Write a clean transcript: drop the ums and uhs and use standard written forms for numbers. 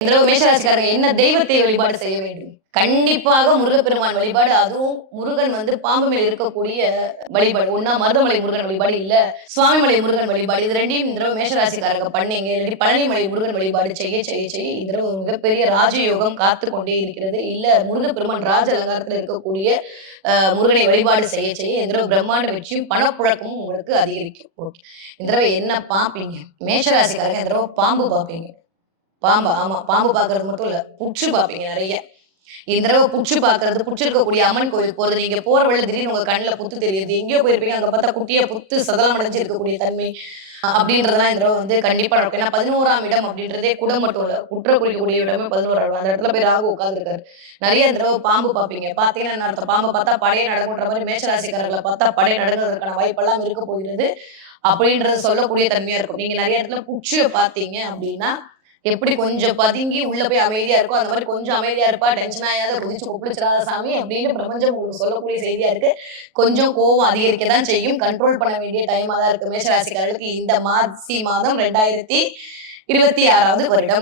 இந்த தடவை மேஷராசிக்காரங்க என்ன தெய்வத்தை வழிபாடு செய்ய வேண்டும்? கண்டிப்பாக முருகப்பெருமான் வழிபாடு. அதுவும் முருகன் பாம்பு மேல் இருக்கக்கூடிய வழிபாடு. ஒண்ணா மருதமலை முருகன் வழிபாடு, இல்ல சுவாமிமலை முருகன் வழிபாடு. இது 2யும் இந்த தடவை மேஷராசிக்காரங்க பண்ணீங்க. இல்லாட்டி பழனிமலை முருகன் வழிபாடு செய்ய இந்த தடவை மிகப்பெரிய ராஜயோகம் காத்துக் கொண்டே இருக்கிறது. இல்ல முருகப்பெருமான் ராஜ அலங்காரத்துல இருக்கக்கூடிய முருகனை வழிபாடு செய்ய இந்த தடவை பிரம்மாண்ட வெற்றியும் பணப்புழக்கமும் உங்களுக்கு அதிகரிக்கும். ஓகே. இந்த தடவை என்ன பார்ப்பீங்க? மேஷராசிக்காரங்க இந்த தடவை பாம்பு பார்ப்பீங்க. பாம்பா? ஆமா. பாம்பு பாக்குறது மட்டும் இல்ல. புற்று பாப்பீங்க நெறைய. இந்த தடவ புற்று பாக்குறது, புற்று இருக்கக்கூடிய அம்மன் கோயிலுக்கு போறது, நீங்க போற வழில திடீர்னு உங்க கண்ணுல புத்து தெரியுது. எங்கேயோ போயிருப்பீங்க, அங்க பார்த்தா குட்டியா புத்து சதலம் அடைஞ்சு இருக்கக்கூடிய தன்மை. அப்படின்றதெல்லாம் இந்த தடவ கண்டிப்பா நடக்கும். ஏன்னா 11ஆம் இடம் அப்படின்றதே குடம் மட்டும் இல்ல. குற்ற குறிக்கக்கூடிய இடமே 11ஆம் இடம். அந்த இடத்துல போய் ராகு உட்கார்ந்துருக்காரு. நெறைய இந்த தடவ பாம்பு பாப்பீங்க. பார்த்தீங்கன்னா என்ன அர்த்தம்? பாம்ப பார்த்தா படையே நடக்குன்ற மாரி மேஷராசிக்காரர்கள பார்த்தா படை நடுங்குறதுக்கான வாய்ப்பெல்லாம் இருக்க போகிறது. அப்படின்றத சொல்லக்கூடிய தன்மையா இருக்கும். நீங்க நெறைய இடத்துல புற்றுய பார்த்தீங்க அப்படின்னா, எப்படி கொஞ்சம் பதுங்கி உள்ள போய் அமைதியா இருக்கும், அந்த மாதிரி கொஞ்சம் அமைதியா இருப்பா, டென்ஷன் ஆகாத, குதிச்சு கொப்பளிச்சிடாத சாமி அப்படின்னு பிரபஞ்சம் உங்களுக்கு சொல்லக்கூடிய செய்தியா இருக்கு. கொஞ்சம் கோவம் அதிகரிக்க தான் செய்யும். கண்ட்ரோல் பண்ண வேண்டிய டைமா தான் இருக்கு மேஷராசிக்காரர்களுக்கு இந்த மாசி மாதம் 2026வது வருடம்.